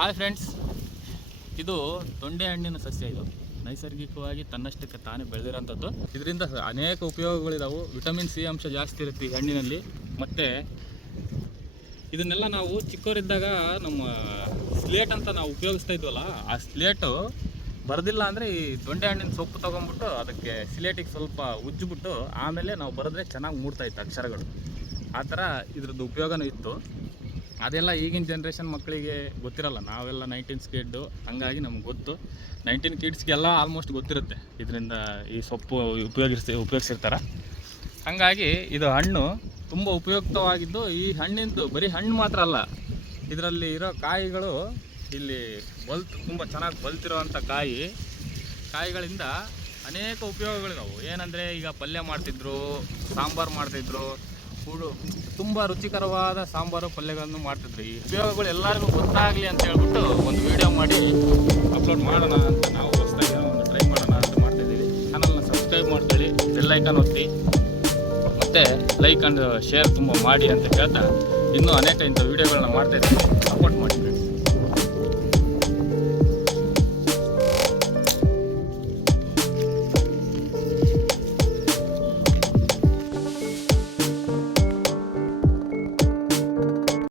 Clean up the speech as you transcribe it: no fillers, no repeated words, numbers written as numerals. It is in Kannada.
ಹಾಯ್ ಫ್ರೆಂಡ್ಸ್, ಇದು ತೊಂಡೆ ಹಣ್ಣಿನ ಸಸ್ಯ. ಇದು ನೈಸರ್ಗಿಕವಾಗಿ ತನ್ನಷ್ಟಕ್ಕೆ ತಾನೇ ಬೆಳೆದಿರೋಂಥದ್ದು. ಇದರಿಂದ ಅನೇಕ ಉಪಯೋಗಗಳಿದಾವೆ. ವಿಟಮಿನ್ ಸಿ ಅಂಶ ಜಾಸ್ತಿ ಇರುತ್ತೆ ಈ ಹಣ್ಣಿನಲ್ಲಿ. ಮತ್ತು ಇದನ್ನೆಲ್ಲ ನಾವು ಚಿಕ್ಕವರಿದ್ದಾಗ ನಮ್ಮ ಸ್ಲೇಟ್ ಅಂತ ನಾವು ಉಪಯೋಗಿಸ್ತಾ ಇದ್ವಲ್ಲ, ಆ ಸ್ಲೇಟು ಬರೋದಿಲ್ಲ ಅಂದರೆ ಈ ತೊಂಡೆ ಹಣ್ಣಿನ ಸೊಪ್ಪು ತೊಗೊಂಡ್ಬಿಟ್ಟು ಅದಕ್ಕೆ ಸ್ಲೇಟಿಗೆ ಸ್ವಲ್ಪ ಉಜ್ಜಿಬಿಟ್ಟು ಆಮೇಲೆ ನಾವು ಬರೆದ್ರೆ ಚೆನ್ನಾಗಿ ಮೂಡ್ತಾಯಿತ್ತು ಅಕ್ಷರಗಳು. ಆ ಥರ ಇದ್ರದ್ದು ಉಪಯೋಗನೂ ಇತ್ತು. ಅದೆಲ್ಲ ಈಗಿನ ಜನ್ರೇಷನ್ ಮಕ್ಕಳಿಗೆ ಗೊತ್ತಿರಲ್ಲ. ನಾವೆಲ್ಲ 19s ಕಿಡ್ಡು, ಹಾಗಾಗಿ ನಮ್ಗೆ ಗೊತ್ತು. 19 ಕಿಡ್ಸ್ಗೆಲ್ಲ ಆಲ್ಮೋಸ್ಟ್ ಗೊತ್ತಿರುತ್ತೆ ಇದರಿಂದ ಈ ಸೊಪ್ಪು ಉಪಯೋಗಿಸಿರ್ತಾರೆ. ಹಾಗಾಗಿ ಇದು ಹಣ್ಣು ತುಂಬ ಉಪಯುಕ್ತವಾಗಿದ್ದು, ಈ ಹಣ್ಣಿಂದು ಬರೀ ಹಣ್ಣು ಮಾತ್ರ ಅಲ್ಲ, ಇದರಲ್ಲಿ ಇರೋ ಕಾಯಿಗಳು ಇಲ್ಲಿ ತುಂಬ ಚೆನ್ನಾಗಿ ಬಲ್ತಿರೋವಂಥ ಕಾಯಿಗಳಿಂದ ಅನೇಕ ಉಪಯೋಗಗಳಿದಾವೆ. ಏನಂದರೆ ಈಗ ಪಲ್ಯ ಮಾಡ್ತಿದ್ರು, ಸಾಂಬಾರು ಮಾಡ್ತಿದ್ರು, ತುಂಬ ರುಚಿಕರವಾದ ಸಾಂಬಾರು ಪಲ್ಯಗಳನ್ನು ಮಾಡ್ತಿದ್ರು. ಈ ಉಪಯೋಗಗಳು ಎಲ್ಲರಿಗೂ ಗೊತ್ತಾಗಲಿ ಅಂತ ಹೇಳ್ಬಿಟ್ಟು ಒಂದು ವಿಡಿಯೋ ಮಾಡಿ ಅಪ್ಲೋಡ್ ಮಾಡೋಣ ಅಂತ ನಾವು ಹೊಸದಾಗಿ ಒಂದು ಟ್ರೈ ಮಾಡೋಣ ಅಂತ ಮಾಡ್ತಾಯಿದ್ದೀವಿ. ಚಾನಲ್ನ ಸಬ್ಸ್ಕ್ರೈಬ್ ಮಾಡ್ಕೊಳ್ಳಿ, ಬೆಲ್ ಐಕಾನ್ ಒತ್ತಿ, ಮತ್ತು ಲೈಕ್ ಆ್ಯಂಡ್ ಶೇರ್ ತುಂಬ ಮಾಡಿ ಅಂತ ಹೇಳ್ತಾ ಇನ್ನೂ ಅನೇಕ ಇಂಥ ವೀಡಿಯೋಗಳನ್ನ ಮಾಡ್ತಾಯಿದ್ದೀವಿ.